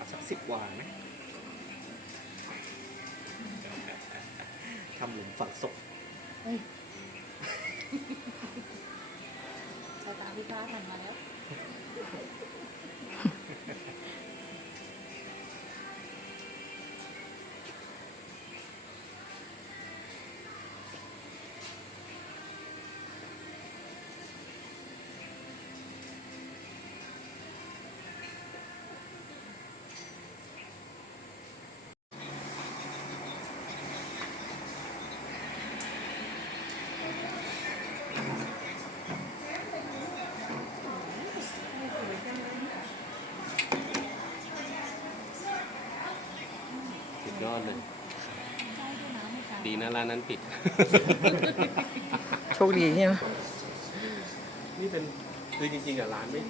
เอาสักสิบวาไหมทำหลุมฝังศพเฮ้ยสายตาพี่ฟ้าหันมาแล้ว ยอดเลยใช่ด้วยนะไม่กันดีนะร้านนั้นปิด โชคดีใช่ไหมนี่เป็นคือจริงๆอะร้านไม่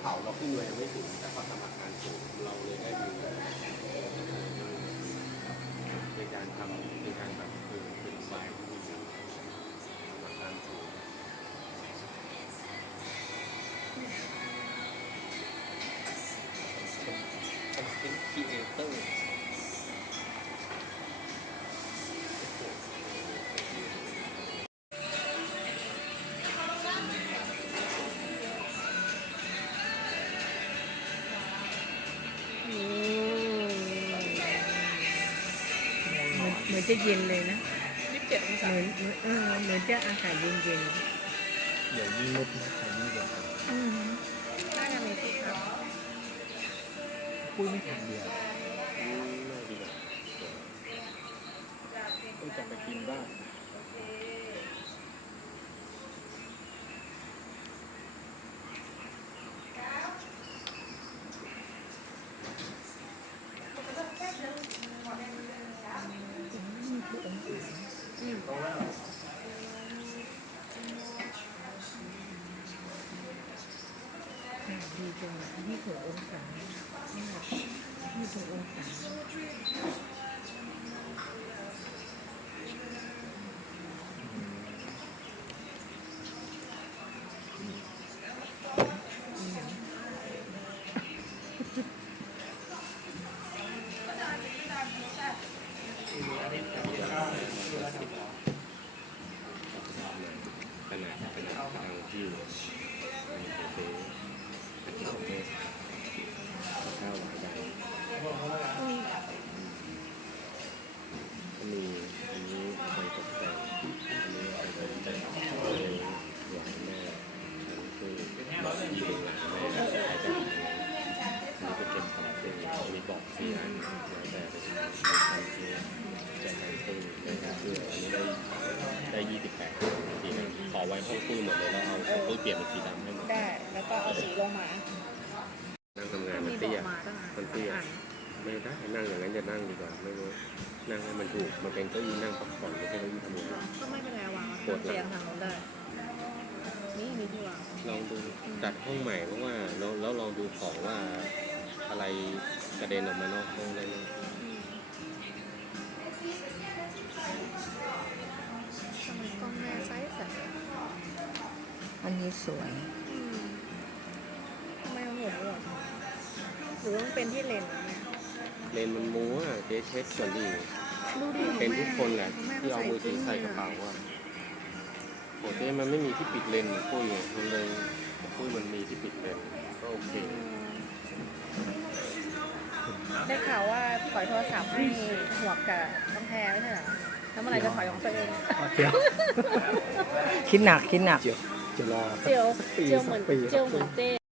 เขาเราขึ้นไว้ยังไม่ถึงแต่เขาทำอาคารสูงเราเลยได้ดู เหมือนเหมือนจะเย็นเลยนะยี่สิบเจ็ดองเหศามือนเออเหมือนจะอากาศเย็นเย็นเดี๋ยวยิ่งมืดนะเดี๋ยวยิ่งเดือดๆอืมน่าจะมีที่พักปุ้ยไม่ทานเบียร์น่าดีกว่าต้องจะไปกินบ้าง นาดทางที่ในคาเฟ่คาเฟ่ข้าวหวานใจก็มีอันนี้เอาไปตกแต่งอันนี้เอาไปตกแต่งอันนี้หวานแม่อันนี้คือบอกที่เป็นหวานแม่อาจารย์อันนี้ก็เป็นคาเฟ่มีบอกสี่อันแล้วแต่เป็นคาเฟ่ใจคาเฟ่นะครับเพื่ออันนี้ได้ได้ยี่สิบแปดทีนึงขอ ไว้ห้องปุ้ยหมดเลยแล้วเอาของปุ้ยเปลี่ยนเป็นสีดำให้หมดได้ แล้วก็เอาสีลงมา นั่งทำงานมีมันบอเตี้ย กมาตั้งมันเตี้ย อ่านไม่ได้นั่งอย่างนั้นจะนั่งดีกว่าไม่รู้นั่งให้มันถูกมันเป็นเก้าอี้นั่งพักผ่อนไม่ใช่เก้าอี้ทำงานก็ไม่เป็นไรวางปวดหลังเตียงทางโน้นได้ นี่มีที่วางลองดูจัดห้องใหม่เพราะว่าแล้วแล้วลองดูของว่าอะไรกระเด็นออกมานอกห้องได้ไหม อันนี้สวยทำไมมันหมุนด้วยหรือว่ามันเป็นที่เลนส์อะแม่เลนส์มันมัวเจ๊เช็คก่อนดิดูดิเป็นทุกคนแหละแม่ที่เอามือถือใส่กระเป๋าว่าโอ้เจ๊มันไม่มีที่ปิดเลนส์เหมือนปุ้ยไงมันเลยปุ้ยมันมีที่ปิดเลนส์ก็โอเคได้ข่าวว่าถอยโทรศัพท์ให้หัวกกับน้องแพรไม่ใช่เหรอแล้วเมื่อไหร่จะถอยของตัวเอง เดี๋ยว คิดหนักคิดหนัก เดี๋ยว จะรอสักเจียวสักปีเจียวเหสัมือกนปี เจียวเหมือนเจ